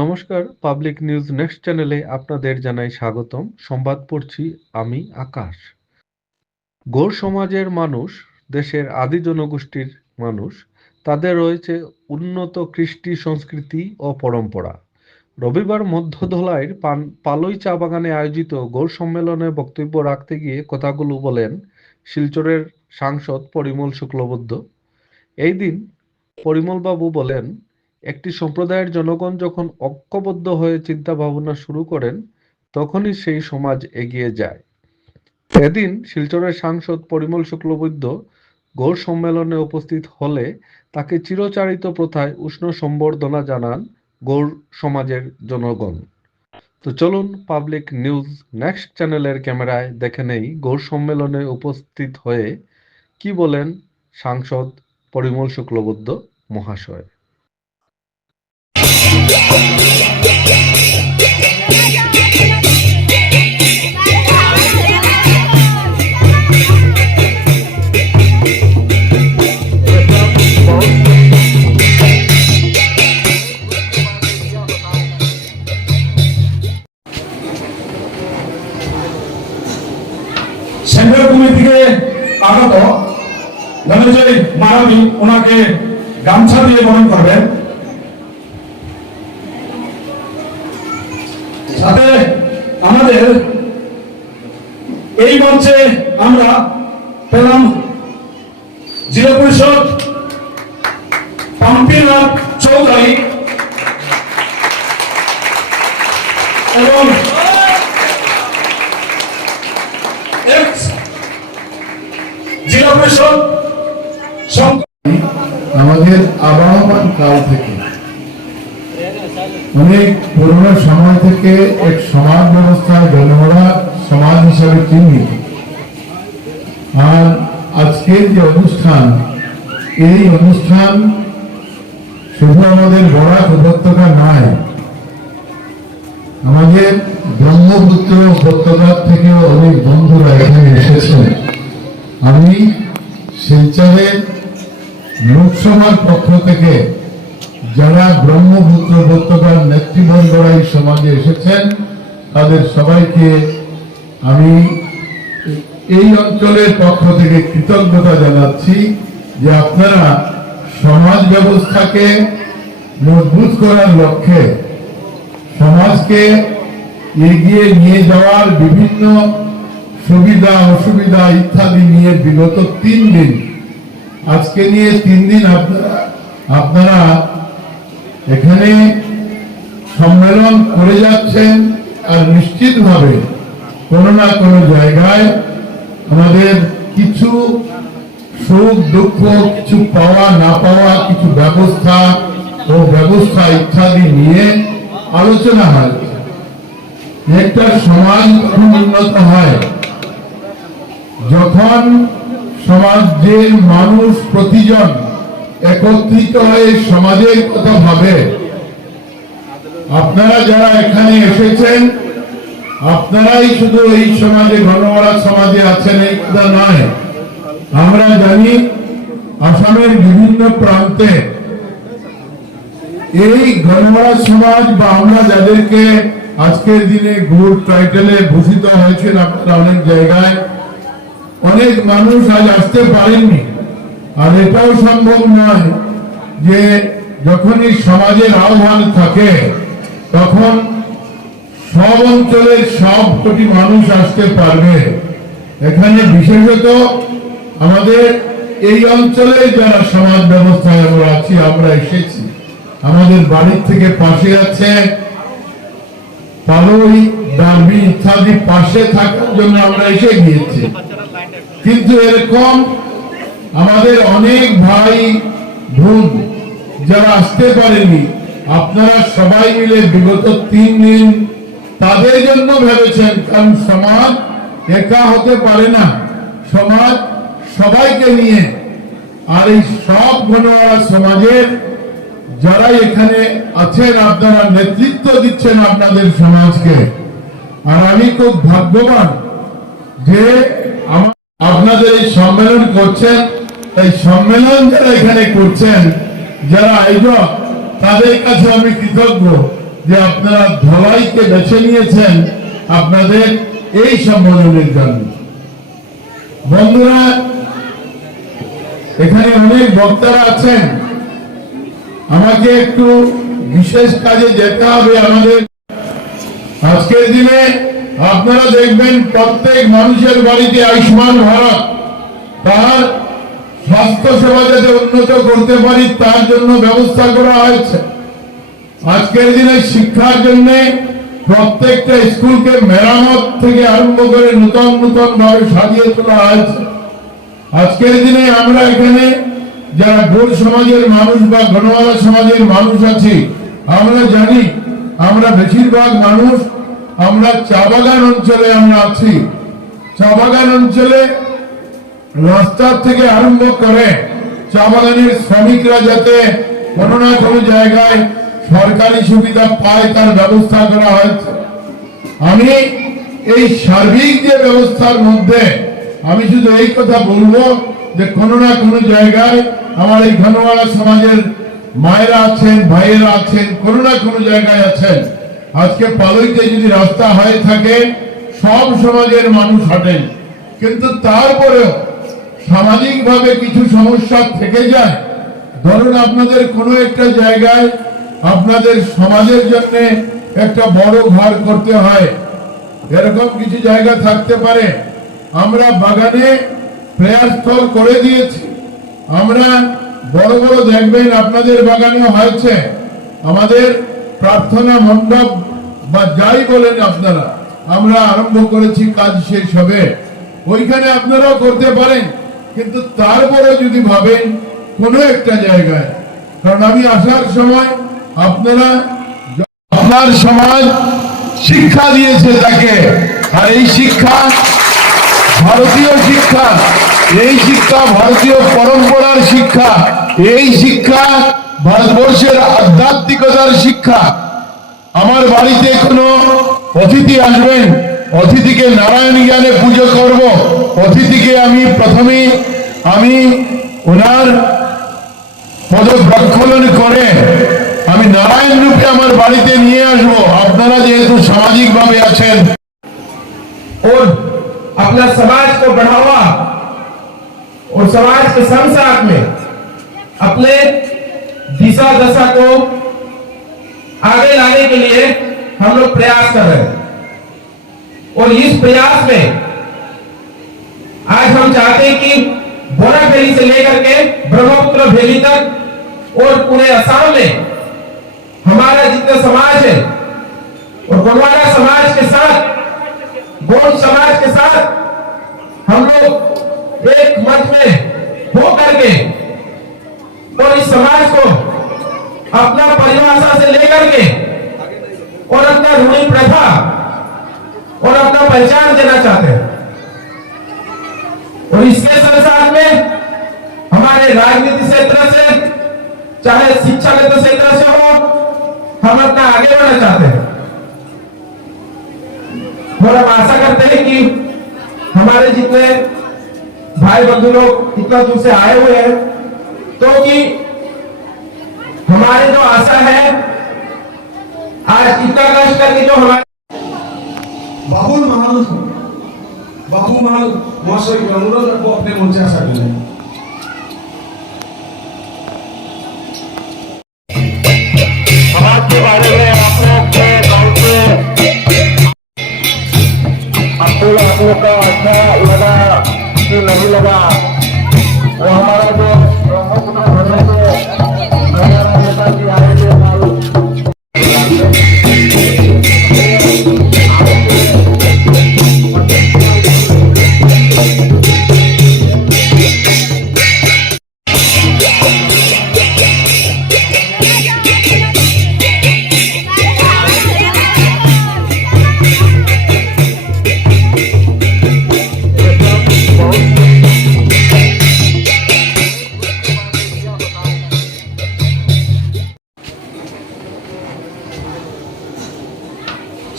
নমস্কার, public news next চ্যানেলে আপনাদের জানাই স্বাগতম। সংবাদ পড়ছি আমি আকাশ। গৌড় সমাজের মানুষ দেশের আদি জনগোষ্ঠীর মানুষ। তাদের রয়েছে উন্নত কৃষ্টি সংস্কৃতি ও পরম্পরা। রবিবার মধ্যধলাইয়ের পালই চা বাগানে আয়োজিত গৌড় সম্মেলনে বক্তব্য রাখতে গিয়ে কথাগুলো বলেন শিলচরের সাংসদ পরিমল শুক্লবৈদ্য। এই দিন পরিমলবাবু বলেন, একটি সম্প্রদায়ের জনগণ যখন ঐক্যবদ্ধ হয়ে চিন্তা ভাবনা শুরু করেন তখনই সেই সমাজ এগিয়ে যায়। এদিন শিলচরের সাংসদ পরিমল শুক্লবৈদ্য গৌড় সম্মেলনে উপস্থিত হলে তাকে চিরচারিত প্রথায় উষ্ণ সম্বর্ধনা জানান গৌড় সমাজের জনগণ। তো চলুন পাবলিক নিউজ নেক্সট চ্যানেলের ক্যামেরায় দেখে নেই গৌড় সম্মেলনে উপস্থিত হয়ে কি বলেন সাংসদ পরিমল শুক্লবৈদ্য মহাশয়। সেন্ট্রাল কমিটি থেকে আগত ধনঞ্জয় মানবী ওনাকে গামছা দিয়ে বরণ করবেন। সাথে আমাদের এই মঞ্চে আমরা পেলাম জেলা পরিষদ পাম্পিনাথ চৌধুরী এবং জেলা পরিষদ আমাদের আবহমান কাল থেকে অনেক পুরনো সময় থেকে এক সমাজ ব্যবস্থায় জনগণা সমাজ হিসাবে চিহ্নিত। আর আজকের যে অনুষ্ঠান, এই অনুষ্ঠান শুধু আমাদের বরাক উপত্যকা নয়, আমাদের ব্রহ্মপুত্র উপত্যকার থেকেও অনেক বন্ধুরা এখানে এসেছেন। আমি শিলচরের লোকসভার পক্ষ থেকে যারা ব্রহ্মপুত্র উপত্যকার নেতৃবৃন্দরা এই সমাজে এসেছেন তাদের সবাইকে আমি এই অঞ্চলের পক্ষ থেকে কৃতজ্ঞতা জানাচ্ছি যে আপনারা সমাজ ব্যবস্থাকে মজবুত করার লক্ষ্যে সমাজকে এগিয়ে নিয়ে যাওয়ার বিভিন্ন সুবিধা অসুবিধা ইত্যাদি নিয়ে বিগত 3 দিন, আজকে নিয়ে 3 দিন আপনারা এখানে সম্মেলন করে যাচ্ছেন। আর নিশ্চিতভাবে কোনো না কোনো জায়গায় আমাদের কিছু সুখ দুঃখ, কিছু পাওয়া না পাওয়া, কিছু ব্যবস্থা ও ব্যবস্থা ইত্যাদি নিয়ে আলোচনা হয়। একটা সমাজ তখন উন্নত হয় যখন সমাজের মানুষ প্রতিজন একত্রিত হয়ে সমাজের কথা ভাবে। আপনারা যারা এখানে এসেছেন আপনারাই শুধু এই সমাজে ঘনমরা সমাজে আছেন এই কথা নয়। আমরা জানি আসামের বিভিন্ন প্রান্তে এই ঘনমরা সমাজ বা আমরা যাদেরকে আজকের দিনে গুড টাইটেলে ভূষিত হয়েছেন, আপনারা অনেক জায়গায় অনেক মানুষ আজ আসতে পারেননি। আর এটাও সম্ভব নয় যে যখনই সমাজের আহ্বান থাকে তখন সব অঞ্চলের সব কোটি মানুষ আসতে পারবে। এখানে বিশেষত আমাদের এই অঞ্চলে যারা সমাজ ব্যবস্থায় আমরা আছি, আমরা এসেছি, আমাদের বাড়ির থেকে পাশে আছে পালই দাবি ইত্যাদি, পাশে থাকার জন্য আমরা এসে গিয়েছি। কিন্তু এরকম আমাদের অনেক ভাই বোন যারা আসতে পারেনি, আপনারা সবাই মিলে বিগত 3 দিন তাদের জন্য ভেবেছেন। কারণ সমাজ একা হতে পারে না, সমাজ সবাইকে নিয়ে। আর এই সব ঘনমরা সমাজের যারা এখানে আছেন আপনারা নেতৃত্ব দিচ্ছেন আপনাদের সমাজকে। আর আমি খুব ভাগ্যবান যে আপনাদের এই সম্মেলন করছেন। এই সম্মেলন যারা এখানে করছেন, যারা আয়োজক, তাদের কাছে আমি কৃতজ্ঞ যে আপনারা ধলাইকে বেছে নিয়েছেন আপনাদের এই সম্মেলনের জন্য। বন্ধুরা, এখানে অনেক বক্তারা আছেন, আমাকে একটু বিশেষ কাজে যেতে হবে আমাদের। আজকের দিনে আপনারা দেখবেন প্রত্যেক মানুষের বাড়িতে আয়ুষ্মান ভারত, তার স্বাস্থ্য সেবা যাতে উন্নত করতে পারি তার জন্য ব্যবস্থা করা হয়েছে। আজকের দিনে শিক্ষার জন্য প্রত্যেকটা স্কুলকে মেরামত থেকে আরম্ভ করে নূতন নূতন ভাবে সাজিয়ে তোলা হয়েছে। আজকের দিনে আমরা এখানে যারা গোড় সমাজের মানুষ বা গণওয়ালা সমাজের মানুষ আছি, আমরা জানি আমরা বেশিরভাগ মানুষ আমরা চা বাগান অঞ্চলে আমরা আছি। চা বাগান অঞ্চলে রাস্তার থেকে আরম্ভ করে চা বাগানের শ্রমিকরা যাতে কোনো না কোনো জায়গায় সরকারি সুবিধা পায় তার ব্যবস্থা করা হয়েছে। আমি এই সার্বিক যে ব্যবস্থার মধ্যে আমি শুধু এই কথা বলবো যে কোনো না কোনো জায়গায় আমার এই ঘনওয়ালা সমাজের মায়েরা আছেন, ভাইয়েরা আছেন, কোনো না কোনো জায়গায় আছেন। আজকে পালইতে যদি রাস্তা হয়ে থাকে সব সমাজের মানুষ হাঁটেন, কিন্তু তারপরেও সামাজিক ভাবে কিছু সমস্যা থেকে যায়। ধরুন আপনাদের কোনো একটা জায়গায় আপনাদের সমাজের জন্য একটা বড় ঘর করতে হয়, এরকম কিছু জায়গা থাকতে পারে। আমরা বাগানে প্রেয়ার স্থল করে দিয়েছি। আমরা বড় বড় দেখবেন আপনাদের বাগানেও হয়েছে, আমাদের প্রার্থনা মণ্ডপ বা যাই বলেন আপনারা, আমরা আরম্ভ করেছি, কাজ শেষ হবে, ওইখানে আপনারাও করতে পারেন। কিন্তু তারপরে যদি ভাবেন কোনো একটা জায়গায়, কারণ আমি আসার সময় আপনারা আপনার সমাজ শিক্ষা দিয়েছে তাকে, আর এই শিক্ষা ভারতীয় শিক্ষা, এই শিক্ষা ভারতীয় পরম্পরার শিক্ষা, এই শিক্ষা ভারতবর্ষের আধ্যাত্মিকতার শিক্ষা। আমার বাড়িতে কোনো অতিথি আসবেন, অতিথিকে নারায়ণ জ্ঞানে পুজো করব। অতিথিকে আমি প্রথমে ওনার পদপ্রক্ষালন করে আমি নারায়ণ রূপে আমার বাড়িতে নিয়ে আসবো। আপনারা যেহেতু সামাজিক ভাবে আছেন और अपना समाज को बढ़ावा और समाज के संग साथ में अपने दिशा दशा को आगे लाने के लिए हम लोग प्रयास कर रहे हैं। और इस प्रयास में आज हम चाहते हैं कि बोराखेली से लेकर के ब्रह्मपुत्र भेली तक और पूरे असम में हमारा जितना समाज है और गोंडवाना समाज के साथ गोंड समाज के साथ हम लोग एक मंच में हो करके और इस समाज को अपना परिभाषा से लेकर के और अपना रूढ़ी प्रथा और अपना पहचान देना चाहते हैं। और इसके साथ साथ में हमारे राजनीति क्षेत्र से चाहे शिक्षागत क्षेत्र से हो, हम अपना आगे बढ़ना चाहते हैं। और हम आशा करते हैं कि हमारे जितने भाई बंधु लोग इतना दूर से आए हुए हैं, तो कि हमारी जो आशा है आज इतना कष्ट करके जो हमारे बाबुल महल महाशय के अनुरोध को अपने मंच से आशा करें। समाज के बारे में आप लोग का अच्छा लगा कि नहीं लगा, वो हमारा जो हमारा नेता जी आए थे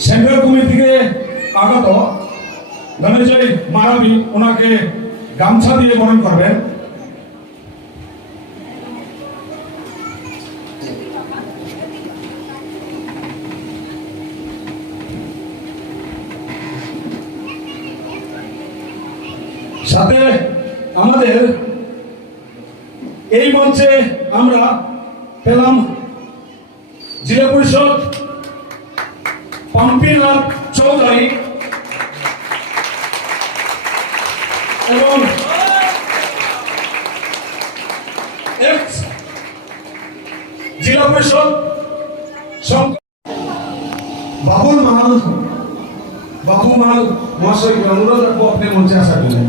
সেন্ট্রাল কমিটি থেকে আগত ধনঞ্জয় মারাবি ওনাকে গামছা দিয়ে বরণ করবেন। সাথে আমাদের এই মঞ্চে আমরা পেলাম জেলা পরিষদ পাম্পিনাথ চৌধুরী এবং এক্স জেলা পরিষদ বাবু মাল মহাশয়কে অনুরোধ রাখবো আপনি মঞ্চে আসা করলেন।